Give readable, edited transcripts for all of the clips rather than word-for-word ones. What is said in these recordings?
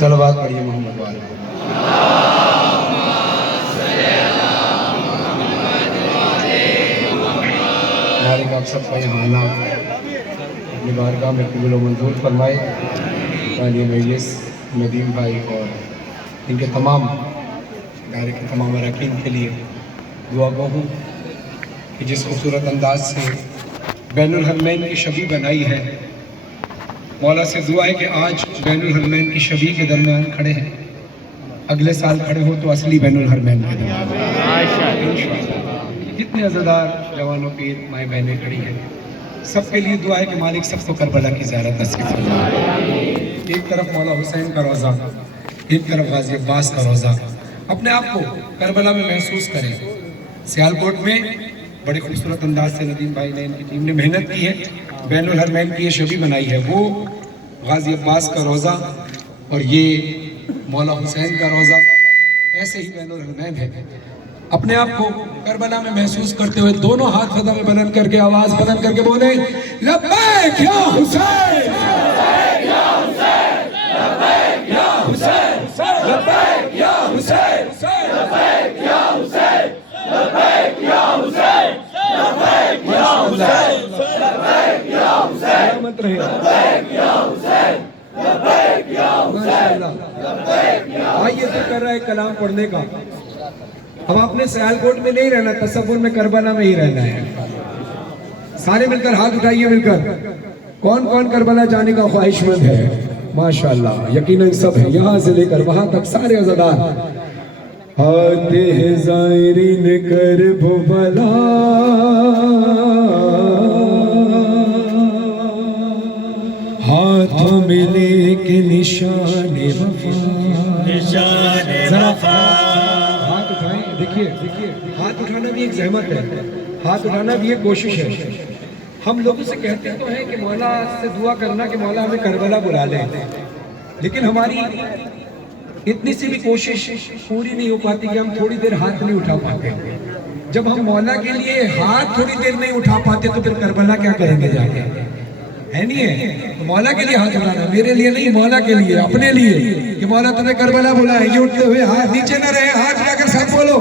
صلوات پڑھیے محمد والے۔ مالک آپ سب کا یہاں آنا اپنی بارگاہ میں قبول و منظور فرمائے۔ والی مجلس ندیم بھائی اور ان کے تمام ادارے کے تمام اراکین کے لیے دعا گو ہوں کہ جس خوبصورت انداز سے بین الحرمین کی شبی بنائی ہے، مولا سے دعا ہے کہ آج بین الحرمین کی شبی کے درمیان کھڑے ہیں، اگلے سال کھڑے ہو تو اصلی بین الحرمین کے درمیان۔ کتنے عزادار جوانوں پیر مائیں بہنیں کھڑی ہیں، سب کے لیے دعا ہے کہ مالک سب کو کربلا کی زیارت نصیب فرمائے۔ ایک طرف مولا حسین کا روضہ، ایک طرف غازی عباس کا روضہ، اپنے آپ کو کربلا میں محسوس کریں۔ سیالکوٹ میں بڑے خوبصورت انداز سے ندیم بھائی نے ان کی ٹیم نے محنت کی ہے، بین الحرمین کی یہ شبی بنائی ہے، وہ غازی عباس کا روضہ اور یہ مولا حسین کا روضہ، ایسے ہی بین الحرمین ہے۔ اپنے آپ کو کربلا میں محسوس کرتے ہوئے دونوں ہاتھ فضا میں بلند کر کے آواز بلند کر کے بولیں لبیک یا حسین، لبیک یا حسین، لبیک یا حسین، لبیک یا حسین، لبیک یا حسین، لبیک یا حسین، لبیک یا حسین، لبیک یا حسین، لبیک یا حسین، لبیک یا حسین۔ آئیے تو کر رہا ہے کلام پڑھنے کا۔ ہم اپنے سیالکوٹ میں نہیں رہنا، تصور میں کربلا میں ہی رہنا ہے۔ سارے مل کر ہاتھ اٹھائیے، مل کر کون کون کربلا جانے کا خواہش مند ہے؟ ماشاءاللہ یقیناً سب ہیں، یہاں سے لے کر وہاں تک سارے عزادار۔ آتے ہیں زائرین کربلا، ہاتھوں میں لے کے نشان وفا، نشان وفا۔ ہاتھ اٹھائیں، دیکھیے ہاتھ اٹھانا بھی ایک زحمت ہے، ہاتھ اٹھانا بھی ایک کوشش ہے۔ ہم لوگوں سے کہتے تو ہیں کہ مولا سے دعا کرنا کہ مولا ہمیں کربلا بلا لے، لیکن ہماری اتنی سی بھی کوشش پوری نہیں ہو پاتی کہ ہم تھوڑی دیر ہاتھ نہیں اٹھا پاتے۔ جب ہم مولا کے لیے ہاتھ تھوڑی دیر نہیں اٹھا پاتے تو پھر کربلا کیا کریں گے جا کے؟ ہے نہیں ہے؟ تو مولا کے لیے ہاتھ اٹھانا، میرے لیے نہیں، مولا کے لیے، اپنے لیے کہ مولا تمہیں کربلا بلائے۔ یہ اٹھتے ہوئے ہاتھ نیچے نہ رہے، ہاتھ اٹھا کر سب بولو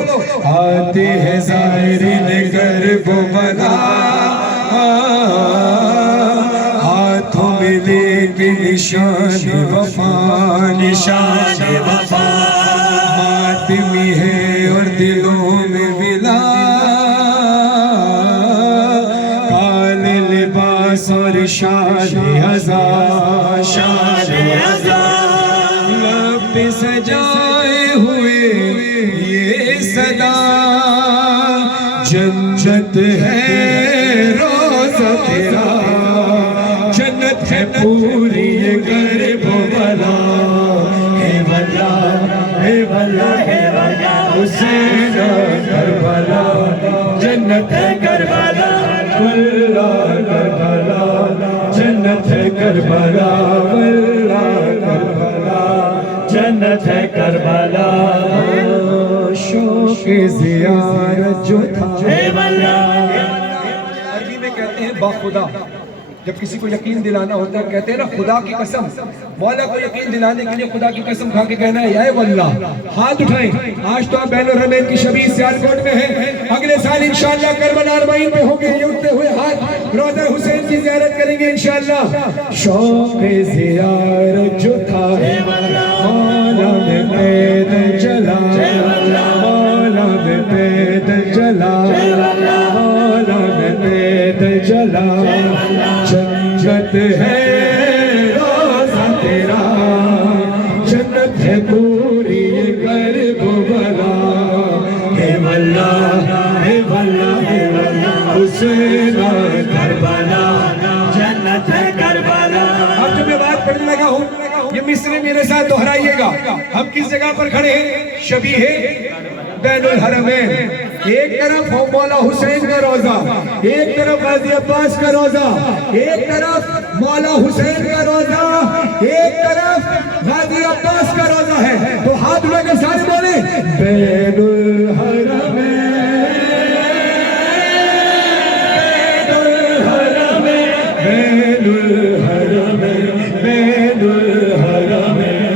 آتے ہیں زائرین کربلا، ہاتھوں میں لے کے نشان وفا، نشان وفا۔ ماتمی ہے اور دلوں میں ولا، کالے لباس اور شان عزا، شان عزا۔ لب پہ سجائے ہوئے یہ صدا، جنت ہے روزہ تیرا، جنت ہے پوری یہ کربلا۔ اے ولا، اے ولا، اے ولا حسین کربلا، جنت ہے کربلا، واللہ کربلا، جنت ہے کربلا، واللہ کربلا، جنت ہے کربلا۔ شوق زیارت جو تھا، عربی میں کہتے ہیں باخدا، جب کسی کو یقین دلانا ہوتا ہے کہتے ہیں نا خدا کی قسم، مولا کو یقین دلانے کے لیے خدا کی قسم کھا کے کہنا ہے اے واللہ۔ ہاتھ اٹھائیں، آج تو آپ بین الحرمین کی شبی سیالکوٹ میں ہیں، اگلے سال انشاءاللہ کربلا اربعین میں ہوں گے، یہ اٹھتے ہوئے ہاتھ روضہ حسین کی زیارت کریں گے انشاءاللہ۔ شوق زیارت جو تھا مولا میں پیدل چلا، مولا میں پیدل چلا، مولا میں پیدل چلا، جنت ہے روزہ تیرا، جنت ہے پوری کربلا۔ اے واللہ، اے واللہ، اے واللہ حسین کربلا، جنت ہے کربلا۔ اب جو میں بات پڑھنے لگا ہوں یہ مصرے میرے ساتھ دہرائیے گا۔ ہم کس جگہ پر کھڑے ہیں؟ شبیہ بین الحرمین۔ ایک طرف مولا حسین کا روضہ، ایک طرف غازی عباس کا روضہ، ایک طرف مولا حسین کا روضہ، ایک طرف غازی عباس کا روضہ ہے۔ تو ہاتھ اٹھا کر سارے بولیں بین الحرمین، بین الحرمین، بین الحرمین، بین الحرمین۔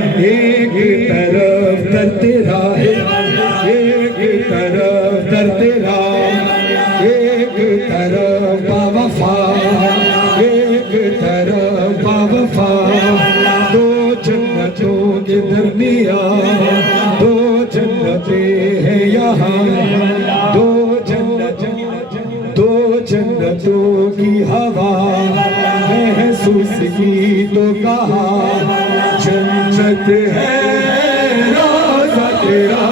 کے درمیان دو جنتیں ہیں یہاں دو جنتوں کی ہوا محسوس کی تو کہا جنت ہے روزہ تیرا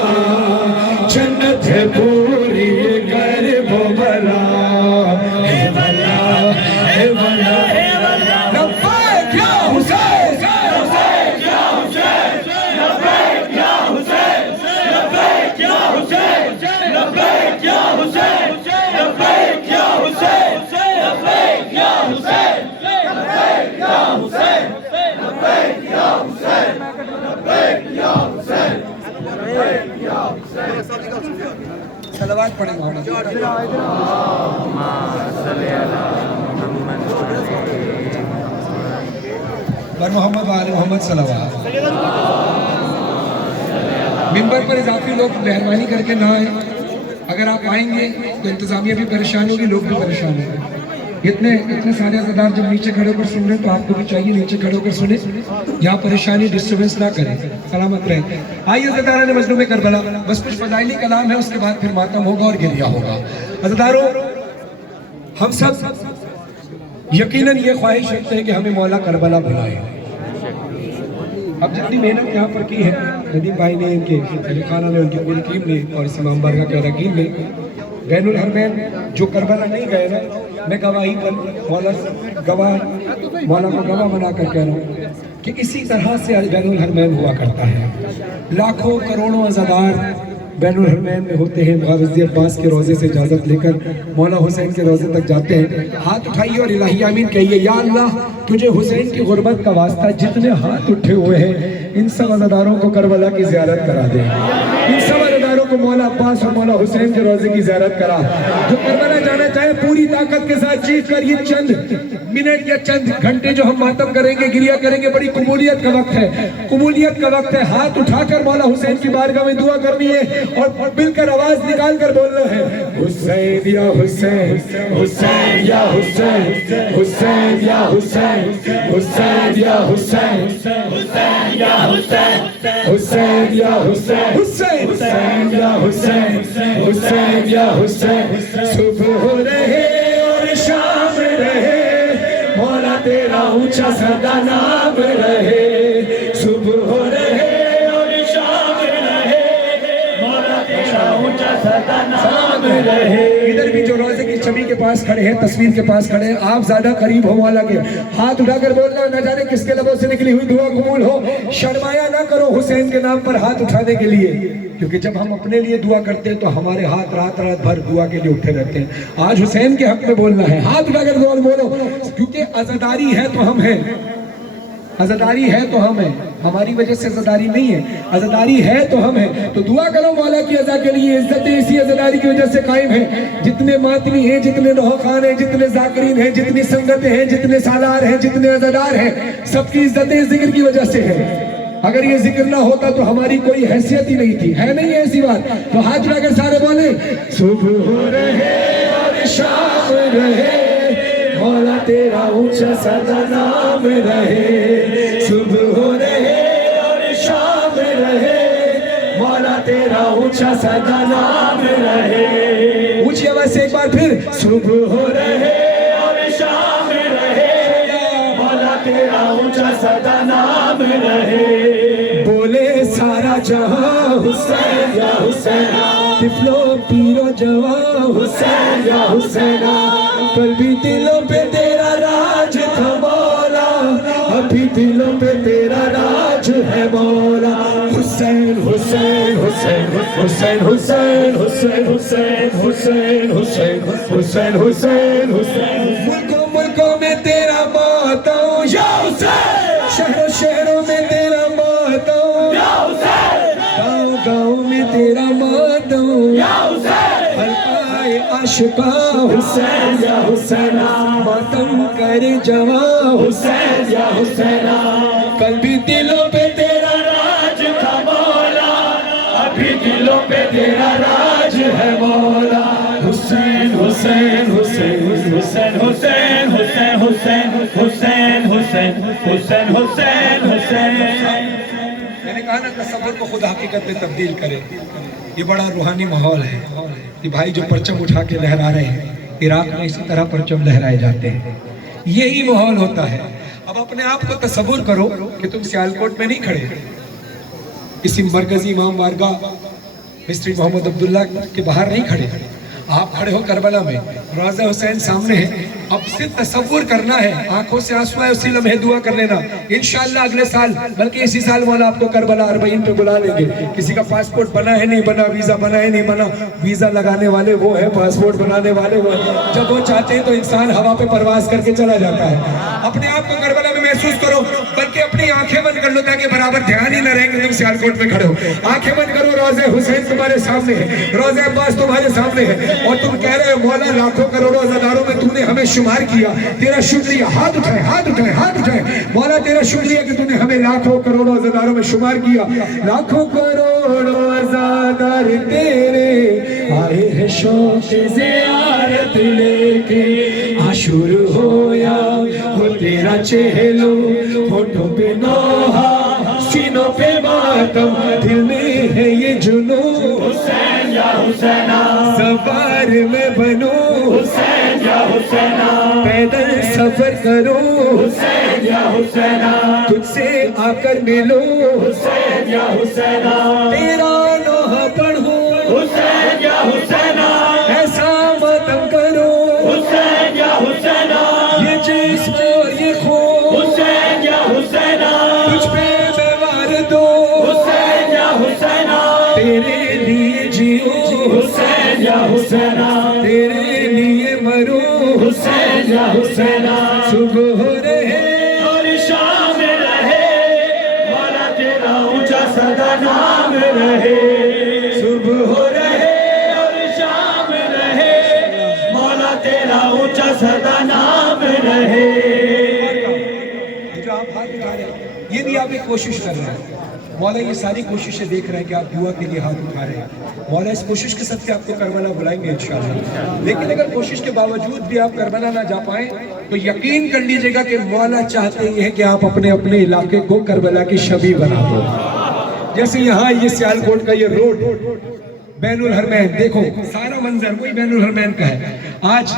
جنت ہے پوری گھر وہ بلا اے بلا اے بلا لبیک یا حسین لبیک یا حسین لبیک یا حسین لبیک یا حسین لبیک یا حسین لبیک یا حسین لبیک یا حسین لبیک یا حسین لبیک یا حسین لبیک یا حسین لبیک یا حسین صلوات پڑھیں گے بر محمد و آل محمد صلوات ممبر پر اضافی لوگ مہربانی کر کے نہ آئیں اگر آپ آئیں گے تو انتظامیہ بھی پریشان ہوگی لوگ بھی پریشان ہوں گے اتنے سارے عزادار جب نیچے کھڑے ہو کر سن رہے ہیں تو آپ کو بھی چاہیے نیچے کھڑے ہو کر سنیں یہاں پریشانی ڈسٹربنس نہ کریں سلامت رہیں آئیے عزاداران مظلوم کربلا بس کچھ فضائلی کلام ہے اس کے بعد پھر ماتم ہوگا اور گریہ ہوگا عزاداروں ہم سب یقیناً یہ خواہش رکھتے ہیں کہ ہمیں مولا کربلا بلائے اب جتنی محنت یہاں پر کی ہے ندیم بھائی نے ان کے خانہ نے ان کی پوری ٹیم نے اور اس امام بارگاہ کے اراکین نے بین الحرمین جو کربلا نہیں گئے نا میں گواہی کر مولا کو گواہ بنا کر کہہ رہا ہوں کہ اسی طرح سے بین الحرمین ہوا کرتا ہے لاکھوں کروڑوں عزادار بین الحرمین میں ہوتے ہیں غازی عباس کے روزے سے اجازت لے کر مولا حسین کے روزے تک جاتے ہیں ہاتھ اٹھائیے اور الہی آمین کہیے یا اللہ تجھے حسین کی غربت کا واسطہ جتنے ہاتھ اٹھے ہوئے ہیں ان سب عزاداروں کو کربلا کی زیارت کرا دے ان سب عزاداروں کو مولا عباس اور مولا حسین کے روزے کی زیارت کرا جو کربلا جانا چاہے پوری طاقت کے ساتھ چیخ کر یہ چند منٹ یا چند گھنٹے جو ہم ماتم کریں گے گریہ کریں گے بڑی قبولیت کا وقت ہے قبولیت کا وقت ہے ہاتھ اٹھا کر مولا حسین کی بارگاہ میں دعا کرنی ہے اور مل کر آواز نکال کر بولنا ہے حسین یا حسین حسین یا حسین حسین یا حسین حسین یا حسین حسین یا حسین حسین یا حسین حسین یا حسین حسین یا حسین صبح رہے اور شام رہے مولا تیرا اونچا سدا نام رہے صبح رہے اور شام رہے مولا تیرا اونچا سدا نام رہے ادھر بھی جو روزے کی چھوی کے پاس کھڑے ہیں تصویر کے پاس کھڑے ہیں آپ زیادہ قریب ہو مولا کے ہاتھ اٹھا کر بولنا نہ جانے کس کے لبوں سے نکلی ہوئی دعا قبول ہو شرمایا نہ کرو حسین کے نام پر ہاتھ اٹھانے کے لیے کیونکہ جب ہم اپنے لیے دعا کرتے ہیں تو ہمارے ہاتھ رات بھر دعا کے لیے اٹھے رہتے ہیں آج حسین کے حق میں بولنا ہے ہاتھ اٹھا کر بولو کیونکہ عزاداری ہے تو ہم ہیں عزاداری ہے تو ہم ہیں ہماری وجہ سے عزاداری نہیں ہے عزاداری ہے تو ہم ہیں تو دعا کرو مولا کی عزا کے لیے عزتیں اسی عزاداری کی وجہ سے قائم ہیں جتنے ماتمی ہیں جتنے نوح خان ہیں جتنے ذاکرین ہیں جتنی سنگتیں ہیں جتنے سالار ہیں جتنے عزادار ہیں سب کی عزتیں ذکر کی وجہ سے ہیں اگر یہ ذکر نہ ہوتا تو ہماری کوئی حیثیت ہی نہیں تھی ہے نہیں ایسی بات تو ہاتھ اٹھا کر سارے بولیں صبح رہے اور شام رہے مولا تیرا اونچا سدا نام رہے صبح رہے اور شام رہے مولا تیرا اونچا سدا نام رہے اونچی آواز سے ایک بار پھر صبح رہے اور شام رہے مولا تیرا اونچا سدا نام رہے بولے سارا جہاں حسین یا حسین طفلوں پیرو جوان حسین یا حسین کل بھی دلوں پہ تیرا راج تھا مولا ابھی دلوں پہ تیرا راج ہے مولا حسین حسین حسین حسین حسین حسین حسین حسین حسین حسین حسین حسین ملکوں میں تیرا ماتم یا حسین شہروں میں تیرا ماتم یا حسین گاؤں میں تیرا ماتم یا حسین حلقائے عاشقاں حسین یا حسین ماتم کر جوان حسین یا حسین کل بھی دلوں پہ تیرا راج تھا مولا ابھی دلوں پہ تیرا راج ہے مولا حسین حسین حسین حسین حسین حسین حسین حسین حسین حسین حسین حسین میں نے کہا نا تصور کو خود حقیقت میں تبدیل کرے. یہ بڑا روحانی ماحول ہے. یہ بھائی جو پرچم اٹھا کے لہرا رہے ہیں عراق میں اسی طرح پرچم لہرائے جاتے ہیں. یہی ماحول ہوتا ہے. اب اپنے آپ کو تصور کرو کہ تم سیالکوٹ میں نہیں کھڑے, کسی مرکزی امام بارگاہ مسٹر محمد عبداللہ کے باہر نہیں کھڑے, آپ کھڑے ہو کربلا میں, روضہ حسین سامنے ہے. اب صرف تصور کرنا ہے, آنکھوں سے آنسو ہے, اسی لمحے دعا کر لینا. انشاءاللہ اگلے سال بلکہ اسی سال مولا آپ کو کربلا 40 پہ بلا لیں گے. کسی کا پاسپورٹ بنا ہے نہیں بنا, ویزا بنا ہے نہیں بنا, ویزا لگانے والے وہ ہیں, پاسپورٹ بنانے والے وہ ہیں. جب وہ چاہتے ہیں تو انسان ہوا پہ پرواز کر کے چلا جاتا ہے. اپنے آپ کو کربلا میں محسوس کرو, بلکہ اپنی آنکھیں بند کر لو تاکہ برابر دھیان ہی نہ رہیں گے تم سیالکوٹ میں کھڑے ہو. آنکھیں بند کرو, روضہ حسین تمہارے سامنے ہے, روضہ عباس تمہارے سامنے ہے, اور تم کہہ رہے ہو مولا لاکھوں کروڑوں عزاداروں میں تم نے ہمیں شمار کیا, تیرا شکریہ. ہاتھ اٹھائے, ہاتھ اٹھائے, ہاتھ اٹھائے. مولا تیرا شکریہ کہ تم نے ہمیں لاکھوں کروڑوں عزاداروں میں شمار کیا. لاکھوں کروڑوں عزادار تیرے آئے ہیں شوق زیارت لے کے. عاشور ہو یا ہو تیرا چہلو, ہونٹوں پہ نوحہ سینوں پہ ماتم, دل میں ہے یہ جنون حسین یا حسینہ, سوار میں بنو حسین یا حسینہ, پیدل سفر کرو حسین یا حسینہ, تجھ سے آ کر ملو حسین یا حسینہ, تیرا نوحہ پڑھو حسین یا حسینہ, ایسا ماتم کرو حسین یا حسینہ, یہ جسم اور یہ خون حسین یا حسینہ, تجھ پہ میں وار دو حسین یا حسینہ, تیرے لیے جیو حسین یا حسینہ, تیرے لیے مرو حسین یا حسینہ. صبح ہو رہے اور شام رہے, مولا تیرا اونچا صدا نام رہے. صبح ہو رہے اور شام رہے, مولا تیرا اونچا صدا نام رہے. جو آپ ہاتھ اٹھا رہے ہیں یہ بھی آپ ایک کوشش کر رہے ہیں. مولا یہ ساری کوششیں دیکھ رہے ہیں کہ آپ دعا کے لیے ہاتھ اٹھا رہے ہیں. مولا اس کوشش کے ساتھ آپ کو کربلا بلائیں گے انشاءاللہ. لیکن اگر کوشش کے باوجود بھی آپ کربلا نہ جا پائیں تو یقین کر لیجئے گا کہ مولا چاہتے یہ ہے کہ آپ اپنے علاقے کو کربلا کی شبیہ بنا دو. جیسے یہاں یہ سیالکوٹ کا یہ روڈ بین الحرمین, دیکھو سارا منظر وہی بین الحرمین کا ہے. آج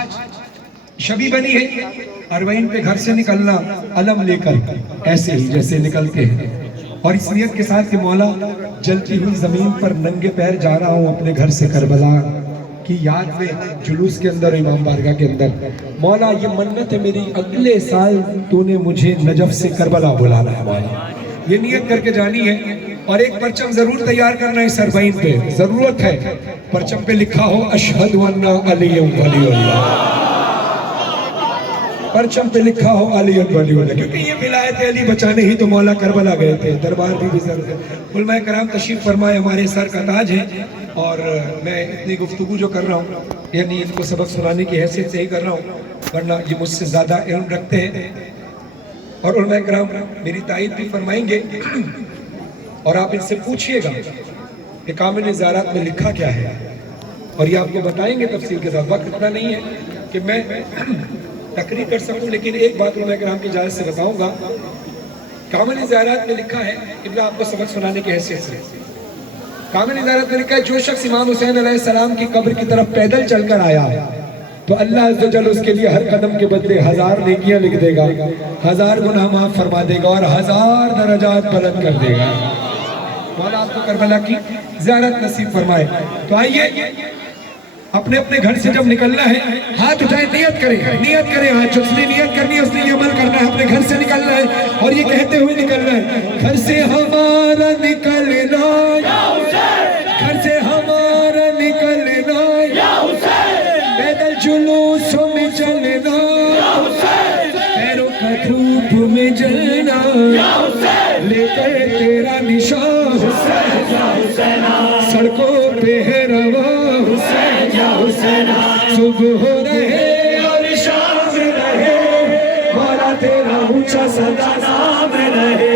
شبیہ بنی ہے, 40 پہ گھر سے نکلنا علم لے کر ایسے ہی جیسے نکلتے ہیں, اور اس نیت کے ساتھ کہ مولا جلتی ہوئی زمین پر ننگے پیر جا رہا ہوں اپنے گھر سے کربلا کی یاد میں, جلوس کے اندر, امام بارگاہ کے اندر. مولا یہ منت ہے میری, اگلے سال تو نے مجھے نجف سے کربلا بلانا ہے. مولا یہ نیت کر کے جانی ہے, اور ایک پرچم ضرور تیار کرنا ہے. سربین پہ ضرورت ہے پرچم پہ لکھا ہو اشہد ان علی ولی اللہ, پرچم پہ لکھا ہو علی ولی اللہ, کیونکہ یہ ولایت علی بچانے ہی تو مولا کربلا گئے تھے. دربار بھی بزرگ ہے. علماء کرام تشریف فرمائے, ہمارے سر کا تاج ہے, اور میں اتنی گفتگو جو کر رہا ہوں یعنی ان کو سبق سنانے کی حیثیت سے ہی کر رہا ہوں, ورنہ یہ مجھ سے زیادہ علم رکھتے ہیں. اور علماء کرام میری تائید بھی فرمائیں گے, اور آپ ان سے پوچھئے گا کہ کامل زیارات میں لکھا کیا ہے, اور یہ آپ کو بتائیں گے تفصیل کے ساتھ. وقت اتنا نہیں ہے کہ میں تقریر کر سکوں, لیکن ایک بات علماء کرام کی اجازت سے بتاؤں گا. کامل زیارات میں لکھا ہے, ابن آپ کو سبق سنانے کی حیثیت سے, کامل زیارات میں لکھا ہے جو شخص امام حسین علیہ السلام کی قبر کی طرف پیدل چل کر آیا تو اللہ عز و جل اس کے لیے ہر قدم کے بدلے 1000 نیکیاں لکھ دے گا, 1000 گناہ معاف فرما دے گا, اور 1000 درجات بلند کر دے گا. مولا آپ کو کربلا کی زیارت نصیب فرمائے. تو آئیے اپنے اپنے گھر سے جب نکلنا ہے, ہاتھ اٹھائیں, نیت کریں, نیت کریں. آج جس نے نیت کرنی ہے اس نے یہ عمل کرنا ہے, اپنے گھر سے نکلنا ہے اور یہ کہتے ہوئے نکلنا ہے, گھر سے ہمارا نکلنا یا حسین, گھر سے ہمارا نکلنا یا حسین, پیدل جلوسوں میں چلنا یا حسین, پیروں کا دھوپ میں جلنا یا حسین, لے کر تیرا نشان حسین یا حسین, سڑکوں پہ ہے رواں حسین یا حسین. صبح ہو رہے اور شام رہے, مولا تیرا اونچا صدا نام رہے.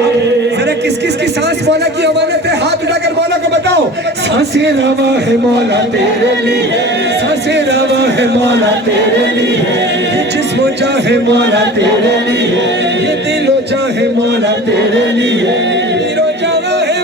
ذرا کس کس کی سانس مولا کی امانت ہے, ہاتھ اٹھا کر مولا کو بتاؤ. سانسیں رواں ہے مولا تیرے لیے, سانسیں رواں ہے مولا تیرے لیے, یہ جسم و جاں ہے مولا تیرے لیے, یہ دل و جاں ہے مولا تیرے لیے, دل و جاں ہے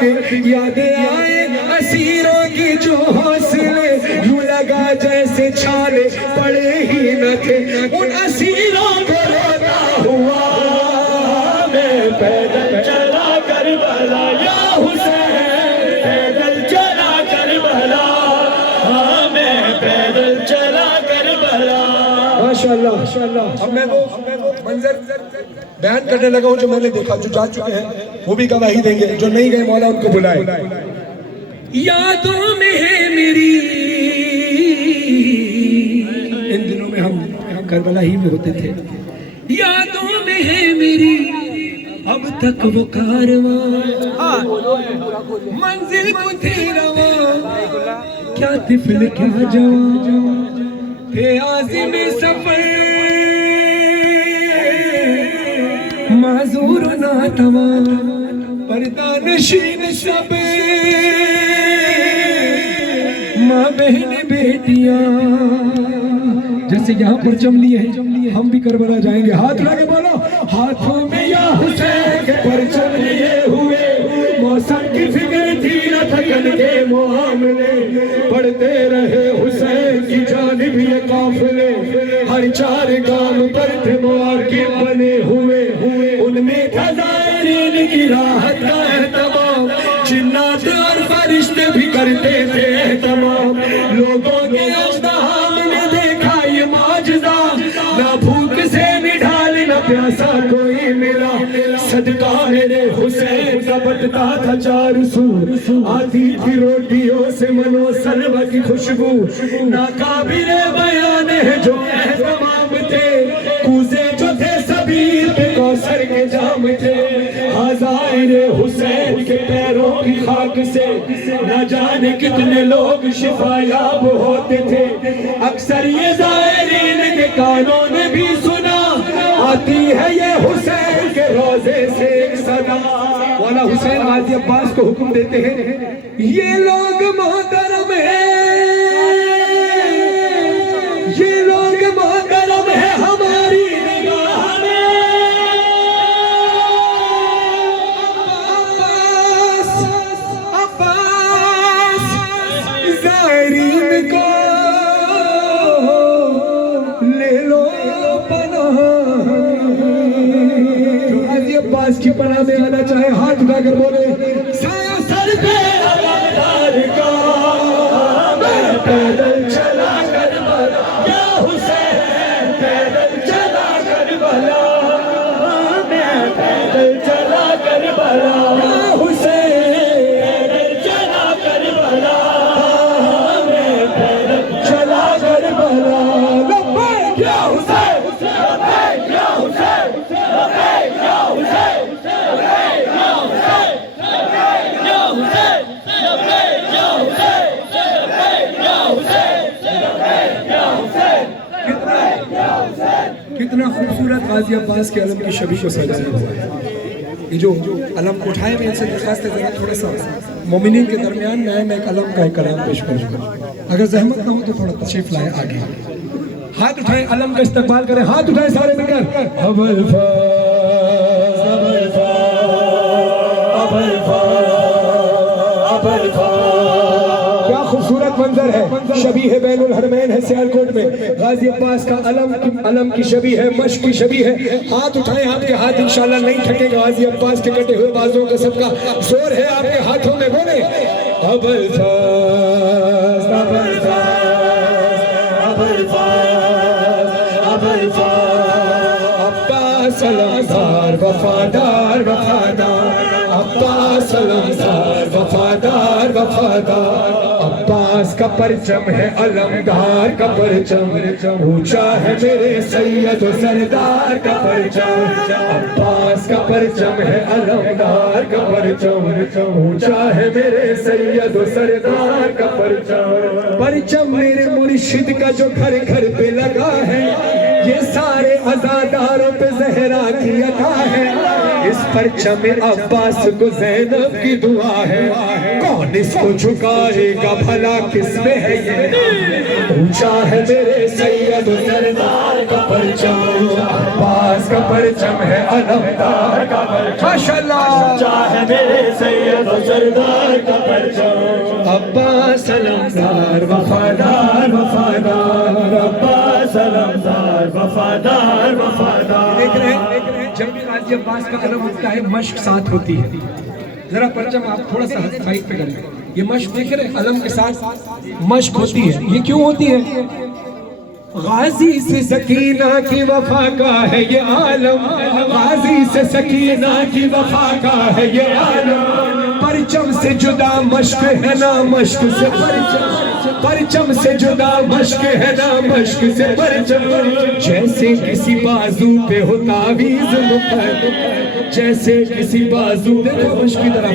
کے، یاد آئے اسیروں کی جو حوصلے، یوں لگا جیسے چھالے پڑے ہی نہ تھے ان اسیروں کو روتا ہوا میں پیدل چلا کربلا یا حسین، پیدل چلا کربلا، ہاں میں پیدل چلا کربلا۔ ماشاءاللہ۔ اب میں وہ منظر بیان کرنے لگا ہوں جو میں نے دیکھا، جو جا چکے ہیں وہ بھی گواہی دیں گے، جو نہیں گئے مولا ان کو بلائے۔ یادوں میں ہے میری، ان دنوں میں ہم کربلا ہی میں ہوتے تھے، یادوں میں ہے میری اب تک وہ کارواں، منزل کو تھی رواں، کیا طفل کیا جوان تھے عازم سفر، معذور ناتواں پردہ نشین سب، ماں بہن بیٹیاں، جیسے یہاں پرچم لیے ہیں ہم بھی کربلا جائیں گے، ہاتھ لگے بولو، ہاتھوں میں یا حسین کے پرچم لیے ہوئے، موسم کی فکر تھی نہ تھکن کے معاملے، پڑھتے رہے حسین کی جانب یہ قافلے، ہر چار گام پر تھے مواقع بنے ہوئے، ان میں تھا زائرین کی راحت کا اہتمام، جنات اور فرشتے بھی کرتے تھے اہتمام، لوگوں کے اژدہا نے دیکھا یہ معجزہ، نہ بھوک سے نڈھال نہ پیاسا کوئی ملا، صدقہ میرے حسین کا بٹتا تھا چار سو، آتی تھی روٹیوں سے منو سلوہ کی خوشبو، ناقابل بیان ہے جو اہتمام تھے، کوزے جو تھے سبیر پہ کوثر کے جام تھے، حضائر حسین کے پیروں کی خاک سے نہ جانے کتنے لوگ شفا یاب ہوتے تھے، اکثر یہ زائرین کے کانوں نے بھی سنا، آتی ہے یہ حسین کے روزے سے ایک صدا، مولا حسین غازی عباس کو حکم دیتے ہیں، یہ لوگ محترم ہیں، یہ لوگ محترم ہیں ہماری نگاہ میں، عباس زائرین کو لے لو پناہ، جو غازی عباس کی پناہ میں آنا چاہے ہاتھ اٹھا کر بولے، سایہ سر پہ علمدار کا، میں پیدل چلا کربلا یا حسین، پیدل چلا کربلا، میں پیدل چلا کربلا یا حسین، پیدل چلا کربلا، میں پیدل چلا کربلا، لبیک یا حسین، لبیک یا حسین، لبیک یا حسین، لبیک یا حسین، لبیک یا حسین، لبیک یا حسین، لبیک یا حسین، لبیک یا حسین، کتنا خوبصورت غازی عباس کے علم کی شبیہ کو سجایا ہوا ہے۔ یہ جو علم اٹھائے میں ان سے درخواست ہے ذرا تھوڑا سا مومنین کے درمیان میں ایک علم کا ایک کلام پیش کروں، اگر زحمت نہ ہو تو تھوڑا تشریف لائے آگے، ہاتھ اٹھائیں علم کا استقبال کریں، ہاتھ اٹھائیں سارے مل کر، اب الفاظ اب الفاظ اب الفاظ اب الفاظ، کیا خوبصورت منظر ہے، شبیہ بین الحرمین ہے سیالکوٹ میں، غازی عباس کا علم کی شبیہ ہے، مشق کی شبیہ ہے، ہاتھ اٹھائیں، آپ کے ہاتھ انشاءاللہ نہیں تھکے گا، غازی عباس کے کٹے ہوئے بازوں کا صدقہ زور ہے آپ کے ہاتھوں میں، بولے اب الفاظ اب الفاظ اب الفاظ اب الفاظ، عباس علمدار وفادار وفادار، عباس علمدار وفادار وفادار، عباس کا پرچم ہے علمدار کا پرچم، اونچا ہے میرے سید و سردار کا پرچم، عباس کا پرچم ہے علمدار کا پرچم، اونچا ہے میرے سید و سردار کا پرچم، پرچم میرے مرشد کا جو گھر گھر پہ لگا ہے، یہ سارے عزاداروں پہ زہرا کی عطا ہے، اس پرچم عباس کو زینب کی دعا ہے، کون اس کو جھکائے گا بھلا کس میں ہے یہ، اونچا ہے میرے سید و سردار کا پرچم، عباس کا پرچم ہے علمدار کا پرچم، ماشاءاللہ اونچا ہے میرے سید و سردار کا پرچم، عباس علمدار وفادار وفادار، عباس علمدار وفادار وفادار۔ دیکھ رہے ہیں جب بھی غازی عباس کا علم ہوتا ہے مشق ساتھ ہوتی ہے، ذرا پرچم آپ تھوڑا سا سائڈ پہ کریں، یہ مشق دیکھ رہے ہیں علم کے ساتھ مشق ہوتی ہے، یہ کیوں ہوتی ہے؟ غازی سے سکینہ کی وفا کا ہے یہ عالم، غازی سے سکینہ کی وفا کا ہے یہ عالم، پرچم سے جدا مشق ہے نا مشق سے پرچم، پرچم سے جدا مشق ہے نا مشق سے پرچم، جیسے کسی بازو پہ ہو تعویذ مقدم، جیسے کسی بازو دیکھو مشق کی طرف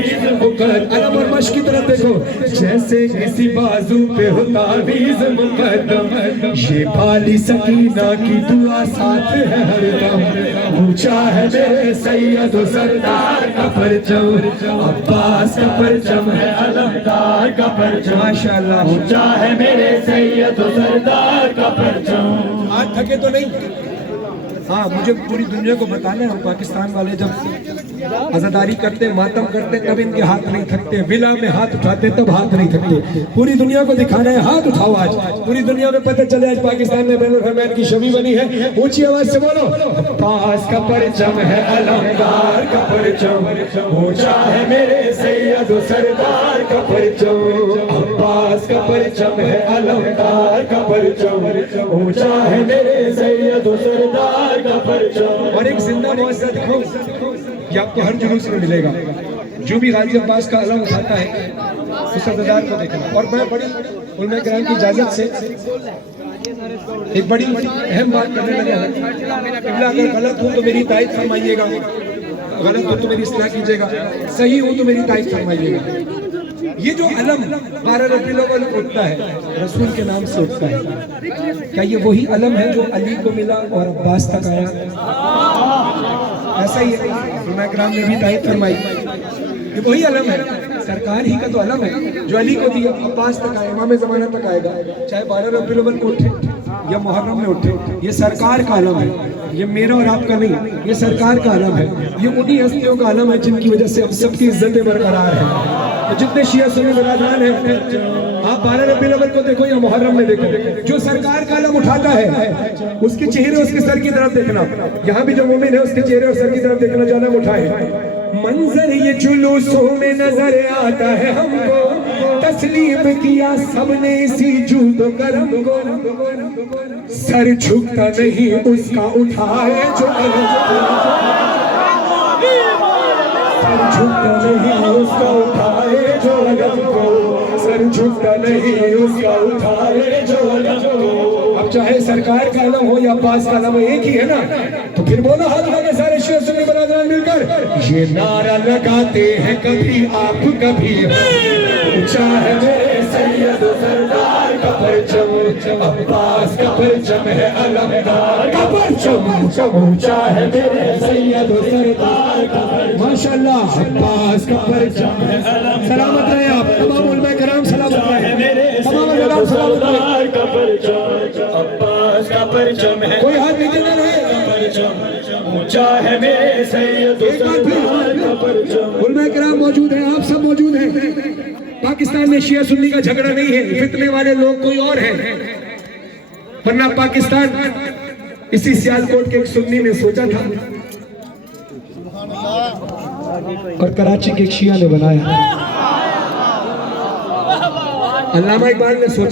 علم اور مشق کی طرف دیکھو، جیسے کسی بازو پہ ہو تعویذ مقدم، یہ بھالی سکینہ کی دعا ساتھ ہے ہر دم، اونچا ہے میرے سید و سردار کا پرچم، عباس کا پرچم ہے علمدار کا پرچم، ماشاءاللہ اونچا ہے میرے سید و سردار کا پرچم۔ آج تھکے تو نہیں؟ ہاں مجھے پوری دنیا کو بتانا ہے، ہم پاکستان والے جب عزاداری کرتے ماتم کرتے تب ان کے ہاتھ نہیں تھکتے، ولا میں ہاتھ اٹھاتے تب ہاتھ نہیں تھکتے، پوری دنیا کو دکھانا ہے ہاتھ اٹھاؤ آج، پوری دنیا میں پتہ چلے آج پاکستان میں بین الحرمین کی شبی بنی ہے، اونچی آواز سے بولو، عباس کا پرچم ہے علمدار کا پرچم، اونچا ہے میرے سید و سردار کا پرچم، عباس کا پرچم ہے علمدار کا پرچم، اونچا ہے میرے سید و سردار کا پرچم۔ اور ایک زندہ معجزہ دکھاؤ، یہ آپ کو ہر جلوس میں ملے گا، جو بھی غازی عباس کا علم اٹھاتا ہے اس عزادار کو دیکھنا۔ اور میں بڑی علماء کرام کی اجازت سے ایک بڑی اہم بات کرنے لگا ہے، قبلہ اگر غلط ہوں تو میری تائید فرمائیے گا، غلط ہو تو میری اصلاح کیجیے گا، صحیح ہو تو میری تائید فرمائیے گا۔ یہ جو علم 12 ربیع الاول اٹھتا ہے رسول کے نام سے اٹھتا ہے، کیا یہ وہی علم ہے جو علی کو ملا اور عباس تک آیا؟ ایسا ہی ہے، علماء کرام نے بھی تائید فرمائی، یہ وہی علم ہے، سرکار ہی کا تو علم ہے جو علی کو دیا، عباس تک آئے، امام زمانہ تک آئے گا، چاہے 12 ربیع الاول کو اٹھے یا محرم میں اٹھے، یہ سرکار کا علم ہے، یہ میرا اور آپ کا نہیں، یہ سرکار کا علم ہے، یہ انہی ہستیوں کا علم ہے جن کی وجہ سے ہم سب کی عزتیں برقرار ہیں۔ جتنے شیعہ سنی برادران ہیں، آپ 12 ربیع الاول کو دیکھو یا محرم میں دیکھو، جو سرکار کا علم اٹھاتا ہے اس کے چہرے اس کے سر کی طرف دیکھنا، یہاں بھی جو مومن ہے اس کے چہرے اور سر کی طرف دیکھنا جو علم اٹھائے، منظر یہ جلوسوں میں نظر آتا ہے ہم کو، تسلیم کیا سب نے اسی جود و کرم کو، سر جھکتا نہیں اس کا اٹھائے جو علم کو، سر جھکتا نہیں اس کا اٹھائے جو علم کو، سر جھکتا نہیں اس کا اٹھائے جو علم کو۔ اب چاہے سرکار کا علم ہو یا عباس کا علم ایک ہی ہے نا، تو پھر بولو ہاتھ لگے سارے شیعہ سنی برادران مل کر، یہ نعرہ لگاتے ہیں کبھی آپ کبھی ہم، اونچا ہے میرے سید و سردار کا پرچم، عباس کا پرچم ہے علمدار کا پرچم، اونچا ہے میرے سید و سردار کا پرچم، ماشاءاللہ عباس کا پرچم ہے علمدار۔ سلامت رہے آپ تمام علماء کرام، سلامت رہے تمام حضرات، سلامت رہے۔ عباس کا پرچم ہے، کوئی ہاتھ نیچے نہ رہے، اونچا ہے میرے سید و سردار کا پرچم۔ علماء کرام موجود ہیں، آپ سب موجود ہیں، پاکستان میں شیعہ سنی کا جھگڑا نہیں ہے، فتنے والے لوگ کوئی اور ہیں، ورنہ پاکستان اسی سیالکوٹ کے ایک سنی نے سوچا تھا اور کراچی کے ایک شیعہ نے بنایا، علامہ اقبال نے سوچا